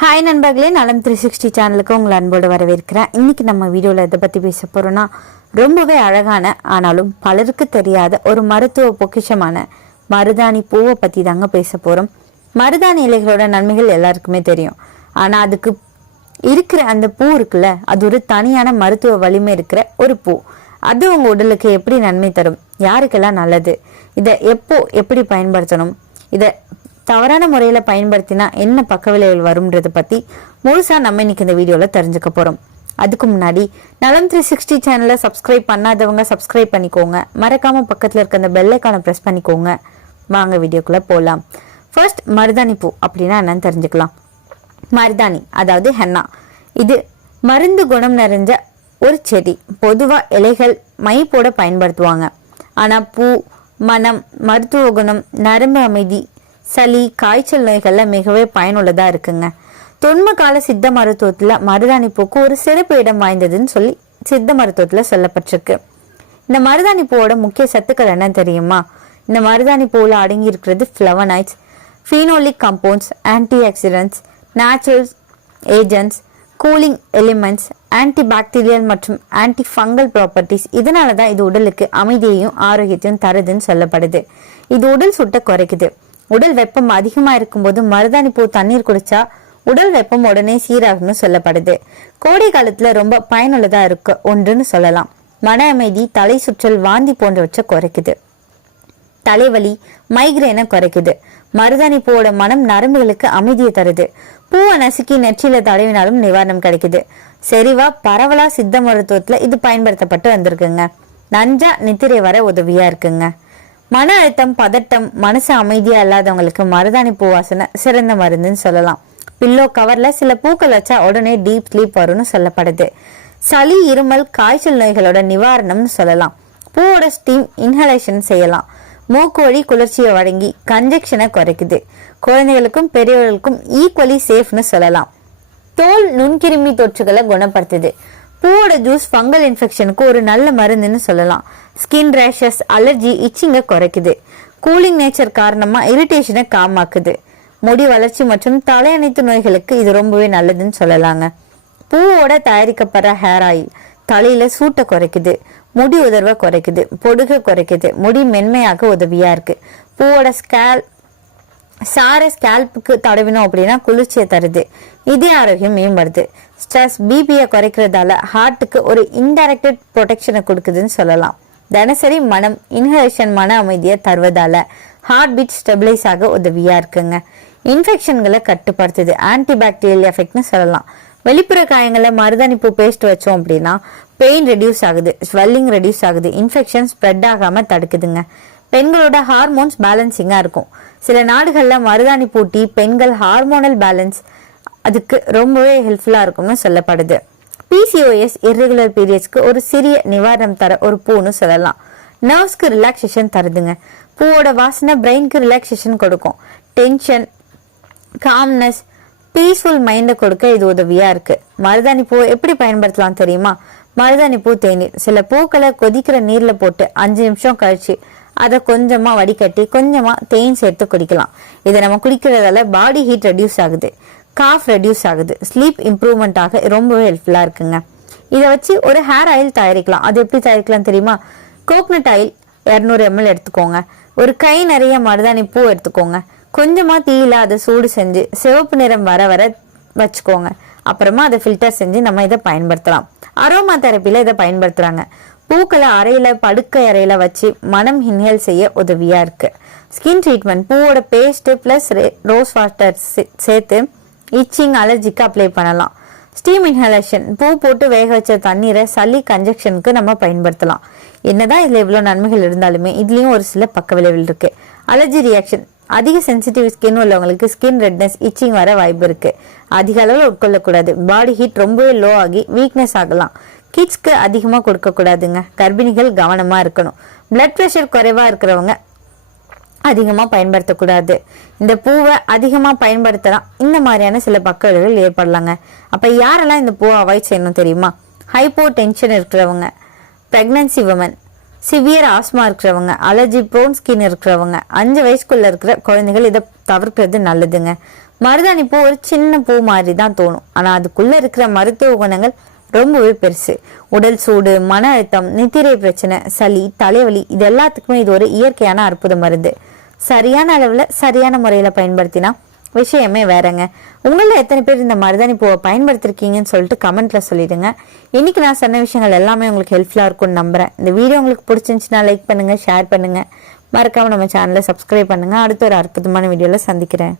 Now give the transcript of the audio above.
Hi நண்பர்களே. நலம் three sixty சேனலுக்கு உங்களை அன்போடு வரவேற்கிறேன். இன்றைக்கி நம்ம வீடியோவில் இதை பற்றி பேச போகிறோன்னா ரொம்பவே அழகான ஆனாலும் பலருக்கு தெரியாத ஒரு மருத்துவ பொக்கிஷமான மருதாணி பூவை பற்றி தாங்க பேச போகிறோம் மருதாணி இலைகளோட நன்மைகள் எல்லாருக்குமே தெரியும். ஆனால் அதுக்கு இருக்கிற அந்த பூ இருக்குல்ல அது ஒரு தனியான மருத்துவ வலிமை இருக்கிற ஒரு பூ. அது உங்கள் உடலுக்கு எப்படி நன்மை தரும்? யாருக்கெல்லாம் நல்லது? இதை எப்போ எப்படி பயன்படுத்தணும்? இதை தவறான முறையில் பயன்படுத்தினா என்ன பக்க விளைவுகள் வரும்ன்றதை பற்றி முழுசாக நம்ம இன்னைக்கு இந்த வீடியோவில் தெரிஞ்சுக்க போகிறோம் அதுக்கு முன்னாடி நலம் த்ரீ சிக்ஸ்டி சேனலை சப்ஸ்கிரைப் பண்ணாதவங்க சப்ஸ்கிரைப் பண்ணிக்கோங்க. மறக்காம பக்கத்தில் இருக்க அந்த பெல்லைக்கான ப்ரெஸ் பண்ணிக்கோங்க. வாங்க வீடியோக்குள்ளே போகலாம் ஃபர்ஸ்ட் மருதாணி பூ அப்படின்னா என்னன்னு தெரிஞ்சுக்கலாம். மருதாணி அதாவது ஹென்னா இது மருந்து குணம் நிறைஞ்ச ஒரு செடி. பொதுவாக இலைகள் மை போட பயன்படுத்துவாங்க. ஆனால் பூ மனம் மருத்துவ குணம் நரம்பு அமைதி சளி காய்ச்சல் நோய்களில் மிகவே பயனுள்ளதாக இருக்குங்க. தொன்ம கால சித்த மருத்துவத்தில் மருதாணி பூக்கு ஒரு சிறப்பு இடம் வாய்ந்ததுன்னு சொல்லி சித்த மருத்துவத்தில் சொல்லப்பட்டிருக்கு. இந்த மருதாணி பூவோட முக்கிய சத்துக்கள் என்ன தெரியுமா? இந்த மருதாணி பூவில் அடங்கி இருக்கிறது flavonoids phenolic compounds antioxidants natural agents cooling elements antibacterial மற்றும் ஆன்டி ஃபங்கல் ப்ராப்பர்ட்டிஸ் இதனால தான் இது உடலுக்கு அமைதியையும் ஆரோக்கியத்தையும் தருதுன்னு சொல்லப்படுது. இது உடல் சுட்ட குறைக்குது. உடல் வெப்பம் அதிகமாக இருக்கும்போது மருதாணி பூ தண்ணீர் குடிச்சா உடல் வெப்பம் உடனே சீராகும்னு சொல்லப்படுது. கோடை காலத்துல ரொம்ப பயனுள்ளதா இருக்கு. ஒன்றுன்னு சொல்லலாம். மன அமைதி தலை சுற்றல் வாந்தி போன்றவற்றை குறைக்குது. தலைவலி மைக்ரேனை குறைக்குது. மருதாணி பூவோட மனம் நரம்புகளுக்கு அமைதியை தருது. பூவை நசுக்கி நெற்றியில தடவினாலும் நிவாரணம் கிடைக்குது. செறிவா பரவலா சித்த மருத்துவத்துல இது பயன்படுத்தப்பட்டு வந்திருக்குங்க. நஞ்சா நித்திரை வர உதவியா இருக்குங்க. மன அழுத்தம் பதட்டம் மனசு அமைதியா இல்லாதவங்களுக்கு மருதாணி பூ வாசனை சிறந்த மருந்துன்னு சொல்லலாம். பில்லோ கவர்ல சில பூக்கள் வச்சா உடனே டீப் ஸ்லீப் வரும்னு சொல்லப்படுது. சளி இருமல் காய்ச்சல் நோய்களோட நிவாரணம்னு சொல்லலாம். பூவோட ஸ்டீம் இன்ஹலேஷன் செய்யலாம். மூக்கு வழி குளிர்ச்சியை வழங்கி கன்ஜெக்ஷனை குறைக்குது. குழந்தைகளுக்கும் பெரியவர்களுக்கும் ஈக்குவலி சேஃப்னு சொல்லலாம். தோல் நுண்கிருமி தொற்றுகளை குணப்படுத்துது. பூவோட ஜூஸ் ஃபங்கல் இன்ஃபெக்ஷனுக்கு ஒரு நல்ல மருந்துன்னு சொல்லலாம். ஸ்கின் ரேஷஸ் அலர்ஜி இச்சிங்கை குறைக்குது. கூலிங் நேச்சர் காரணமாக இரிட்டேஷனை காமாக்குது. முடி வளர்ச்சி மற்றும் தலையணைத்து நோய்களுக்கு இது ரொம்பவே நல்லதுன்னு சொல்லலாங்க. பூவோட தயாரிக்கப்படுற ஹேர் ஆயில் தலையில் சூட்டை குறைக்குது. முடி உதர்வை குறைக்குது. பொடுகை குறைக்குது. முடி மென்மையாக உதவியாக இருக்குது பூவோட ஸ்கேல் சாரை ஸ்கேல்புக்கு தடவினோம் அப்படின்னா குளிர்ச்சியை தருது. இதய ஆரோக்கியம் மேம்படுது ஸ்ட்ரெஸ் பிபியை குறைக்கிறதால ஹார்ட்டுக்கு ஒரு இன்டைரக்டட் ப்ரொடெக்ஷனை கொடுக்குதுன்னு சொல்லலாம். தினசரி மனம் இன்ஹலேஷன் மன அமைதியை தருவதால ஹார்ட் பீட் ஸ்டெபிளைஸ் ஆக உதவியா இருக்குங்க. இன்ஃபெக்ஷன்களை கட்டுப்படுத்துது. ஆன்டிபாக்டீரியல் எஃபெக்ட்னு சொல்லலாம். வெளிப்புற காயங்களை மருதாணி பூ பேஸ்ட் வச்சோம் அப்படின்னா பெயின் ரெடியூஸ் ஆகுது. ஸ்வெல்லிங் ரெடியூஸ் ஆகுது. இன்ஃபெக்ஷன் ஸ்ப்ரெட் ஆகாமல் தடுக்குதுங்க. பெண்களோட ஹார்மோன்ஸ் பேலன்சிங்காக இருக்கும். சில நாடுகளில் மருதாணி பூட்டி பெண்கள் ஹார்மோனல் பேலன்ஸ் அதுக்கு ரொம்பவே ஹெல்ப்ஃபுல்லாக இருக்கும்னு சொல்லப்படுது. பிசிஓஎஸ் இர்ரெகுலர் பீரியட்ஸ்க்கு ஒரு சிறிய நிவாரணம் தர ஒரு பூன்னு சொல்லலாம். நர்வ்ஸ்க்கு ரிலாக்ஸேஷன் தருதுங்க. பூவோட வாசனை பிரெயின்க்கு ரிலாக்ஸேஷன் கொடுக்கும். டென்ஷன் காம்னஸ் பீஸ்ஃபுல் மைண்டை கொடுக்க இது உதவியாக இருக்கு. மருதாணி பூ எப்படி பயன்படுத்தலாம் தெரியுமா? மருதாணி பூ தேநீர். சில பூக்களை கொதிக்கிற நீரில் போட்டு அஞ்சு நிமிஷம் கழிச்சு அதை கொஞ்சமா வடிகட்டி கொஞ்சமா தேன் சேர்த்து குடிக்கலாம். இதை நம்ம குடிக்கிறதால பாடி ஹீட் ரெடியூஸ் ஆகுது. காஃப் ரெடியூஸ் ஆகுது. ஸ்லீப் இம்ப்ரூவ்மெண்ட் ஆக ரொம்பவே ஹெல்ப்ஃபுல்லாக இருக்குங்க. இதை வச்சு ஒரு ஹேர் ஆயில் தயாரிக்கலாம். அது எப்படி தயாரிக்கலாம் தெரியுமா? கோக்னட் ஆயில் இரநூறு எம்எல் எடுத்துக்கோங்க. ஒரு கை நிறைய மருதாணி பூ எடுத்துக்கோங்க. கொஞ்சமா தீயில அதை சூடு செஞ்சு சிவப்பு நிறம் வர வர வச்சுக்கோங்க. அப்புறமா அதை ஃபில்டர் செஞ்சு நம்ம இதை பயன்படுத்தலாம். அரோமா தெரப்பியில் இதை பயன்படுத்துறாங்க. பூக்களை அறையில படுக்கை அறையில வச்சு மனம் இன்ஹேல் செய்ய உதவியா இருக்கு. ஸ்கின் ட்ரீட்மெண்ட் பூவோட பேஸ்ட்டு ப்ளஸ் ரோஸ் வாட்டர் சேர்த்து இச்சிங் அலர்ஜிக்கு அப்ளை பண்ணலாம். ஸ்டீம் இன்ஹலேஷன் பூ போட்டு வேக வச்ச தண்ணீரை சளி கன்ஜெக்ஷனுக்கு நம்ம பயன்படுத்தலாம். என்னதான் இதுல எவ்வளோ நன்மைகள் இருந்தாலுமே இதுலயும் ஒரு சில பக்க விளைவுகள் இருக்கு. அலர்ஜி ரியாக்ஷன் அதிக சென்சிட்டிவ் ஸ்கின் உள்ளவங்களுக்கு ஸ்கின் ரெட்னஸ் இச்சிங் வர வாய்ப்பு இருக்கு. அதிக அளவில் உட்கொள்ளக்கூடாது. பாடி ஹீட் ரொம்பவே லோ ஆகி வீக்னஸ் ஆகலாம். கிட்ஸ்க்கு அதிகமாக கொடுக்கக்கூடாதுங்க. கர்ப்பிணிகள் கவனமாக இருக்கணும். பிளட் ப்ரெஷர் குறைவாக இருக்கிறவங்க அதிகமாக பயன்படுத்தக்கூடாது. இந்த பூவை அதிகமாக பயன்படுத்தலாம் இந்த மாதிரியான சில பக்க விளைவுகள் ஏற்படலாங்க. அப்போ யாரெல்லாம் இந்த பூவை அவாய்ட் செய்யணும் தெரியுமா? ஹைப்போ டென்ஷன் இருக்கிறவங்க ப்ரெக்னன்சி உமன் சிவியர் ஆஸ்மா இருக்கிறவங்க அலர்ஜி ப்ரோன் ஸ்கின் இருக்கிறவங்க அஞ்சு வயசுக்குள்ள இருக்கிற குழந்தைகள் இதை தவிர்க்கிறது நல்லதுங்க. மருதாணி பூ ஒரு சின்ன பூ மாதிரி தான் தோணும். ஆனால் அதுக்குள்ளே இருக்கிற மருத்துவ குணங்கள் ரொம்பவே பெருசு. உடல் சூடு மன அழுத்தம் நித்திரை பிரச்சனை சளி தலைவலி இது எல்லாத்துக்குமே இது ஒரு இயற்கையான அற்புத மருந்து. சரியான அளவில் சரியான முறையில் பயன்படுத்தினா விஷயமே வேறங்க. உங்களில் எத்தனை பேர் இந்த மருதாணி பூவை பயன்படுத்திருக்கீங்கன்னு சொல்லிட்டு கமெண்ட்ல சொல்லிடுங்க. இன்னைக்கு நான் சொன்ன விஷயங்கள் எல்லாமே உங்களுக்கு ஹெல்ப்ஃபுல்லாக இருக்கும்னு நம்புறேன். இந்த வீடியோ உங்களுக்கு பிடிச்சிருந்துச்சுன்னா லைக் பண்ணுங்க ஷேர் பண்ணுங்க. மறக்காம நம்ம சேனலை சப்ஸ்கிரைப் பண்ணுங்க. அடுத்த ஒரு அற்புதமான வீடியோவில் சந்திக்கிறேன்.